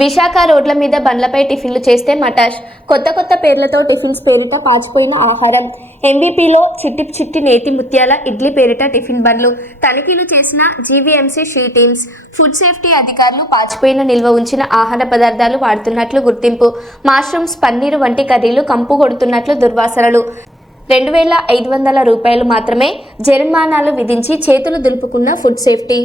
విశాఖ రోడ్ల మీద బండ్లపై టిఫిన్లు చేస్తే మటాష్. కొత్త కొత్త పేర్లతో టిఫిన్స్ పేరిట పాచిపోయిన ఆహారం. ఎంబీపీలో చిట్టి చిట్టి నేతి ముత్యాల ఇడ్లీ పేరిట టిఫిన్ బండ్లు. తనిఖీలు చేసిన GVMC she teams. Food safety అధికారులు పాచిపోయిన నిల్వ ఉంచిన ఆహార పదార్థాలు వాడుతున్నట్లు గుర్తింపు. మాష్రూమ్స్ పన్నీరు వంటి కర్రీలు కంపు కొడుతున్నట్లు దుర్వాసనలు. రెండు వేల ఐదు వందల రూపాయలు మాత్రమే జరిమానాలు విధించి చేతులు దులుపుకున్న ఫుడ్ సేఫ్టీ.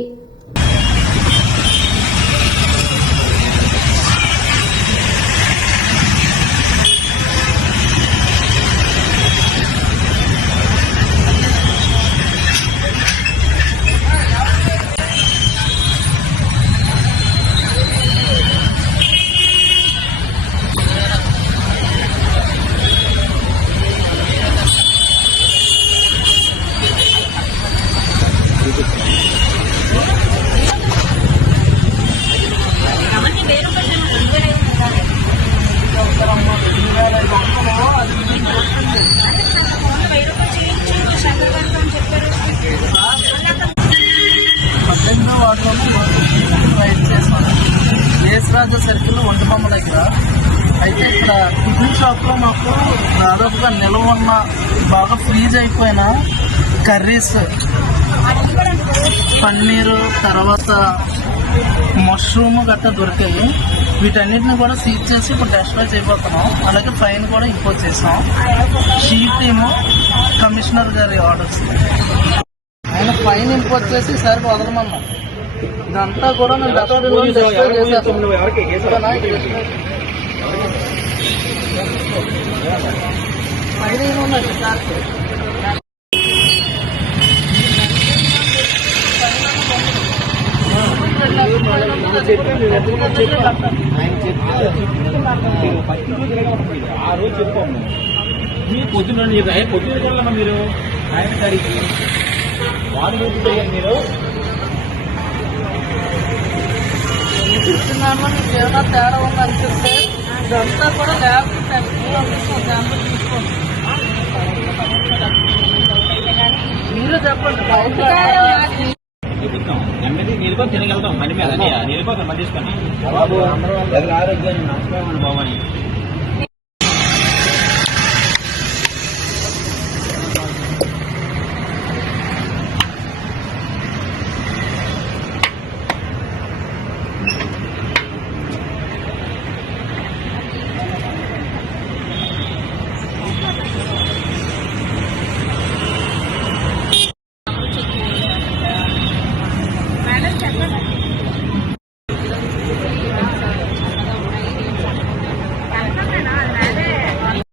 దేశరాజ సర్కిల్ ఒంటిబొమ్మ దగ్గర. అయితే ఇక్కడ టిఫిన్ షాప్లో మాకు దాదాపుగా నిల్వ ఉన్న బాగా ఫ్రీజ్ అయిపోయిన కర్రీస్. పన్నీరు తర్వాత మష్రూమ్ గట్టా దొరికాయి. వీటన్నిటిని కూడా సీజ్ చేసి ఇప్పుడు డెస్ట్రాయ్ చేయబోతున్నాం. అలాగే ఫైన్ కూడా ఇంపోజ్ చేసాం. షీట్ ఏమో కమిషనర్ గారి ఆర్డర్స్ ఆయన ఫైన్ ఇంపోజ్ చేసి ఈసారి వదలమన్నాం. ఇదంతా కూడా మేము డస్ట్బిన్లో డిస్ట్రాయ్ చేసేస్తాం. ఆ రోజు చెప్పాము మీ పొద్దున్న వెళ్ళాలమ్మా మీరు ఆయన తారీఖు వాడు చూపుతారు మీరు. మీకు ఏమైనా తేడా ఉందని అనిపిస్తే ఇదంతా కూడా ల్యాబ్ మీరు చెప్పండి. నిలబడి తినగలుగుతాం. మని మీద నిలబడతాం మని తీసుకొని బాబు ఆరోగ్యాన్ని నష్టపోయి బాబు అని.